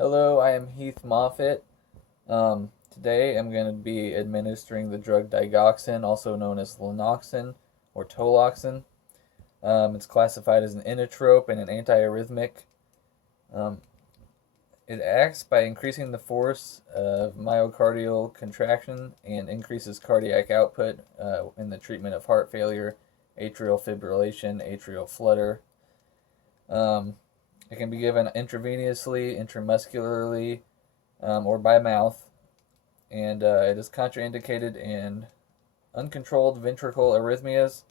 Hello, I am Heath Moffat. Today I'm going to be administering the drug digoxin, also known as lanoxin or toloxin. It's classified as an inotrope and an antiarrhythmic. Um, it acts by increasing the force of myocardial contraction and increases cardiac output in the treatment of heart failure, atrial fibrillation, atrial flutter. Um, it can be given intravenously, intramuscularly, or by mouth, and it is contraindicated in uncontrolled ventricle arrhythmias,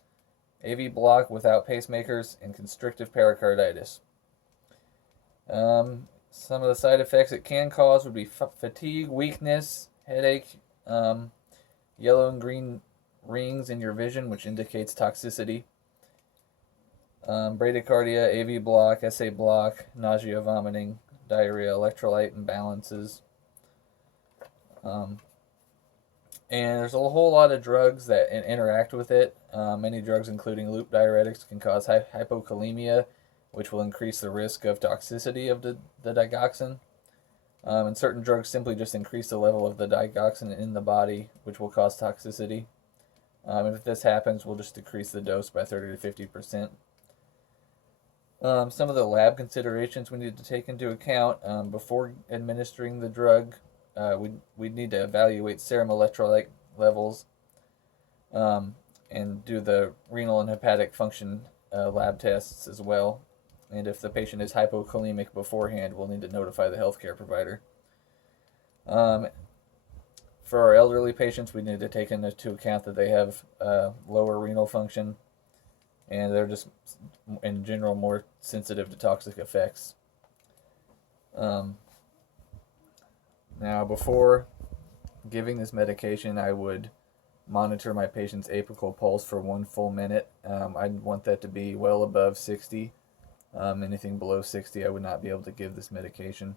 AV block without pacemakers, and constrictive pericarditis. Some of the side effects it can cause would be fatigue, weakness, headache, yellow and green rings in your vision, which indicates toxicity, bradycardia, AV block, SA block, nausea, vomiting, diarrhea, electrolyte imbalances. And there's a whole lot of drugs that interact with it. Many drugs, including loop diuretics, can cause hypokalemia, which will increase the risk of toxicity of the digoxin. And certain drugs simply just increase the level of the digoxin in the body, which will cause toxicity. And if this happens, we'll just decrease the dose by 30 to 50%. Some of the lab considerations we need to take into account before administering the drug. We'd need to evaluate serum electrolyte levels and do the renal and hepatic function lab tests as well. And if the patient is hypokalemic beforehand, we'll need to notify the healthcare provider. For our elderly patients, we need to take into account that they have lower renal function, and they're just, in general, more sensitive to toxic effects. Now, before giving this medication, I would monitor my patient's apical pulse for 1 full minute. I'd want that to be well above 60. Anything below 60, I would not be able to give this medication.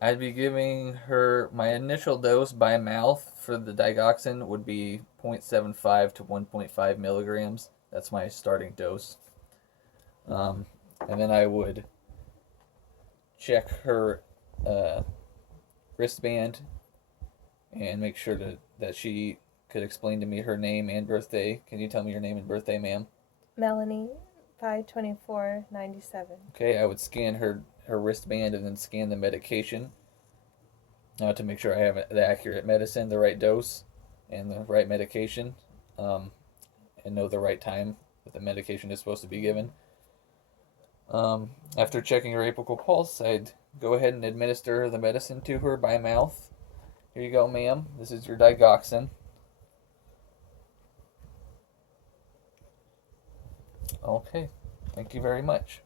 I'd be giving her my initial dose by mouth for the digoxin would be 0.75 to 1.5 milligrams. That's my starting dose. And then I would check her wristband and make sure that she could explain to me her name and birthday. Can you tell me your name and birthday, ma'am? Melanie, 5/24/97. Okay, I would scan her wristband and then scan the medication to make sure I have the accurate medicine, the right dose, and the right medication, and know the right time that the medication is supposed to be given. After checking her apical pulse, I'd go ahead and administer the medicine to her by mouth. Here you go, ma'am. This is your digoxin. Okay, thank you very much.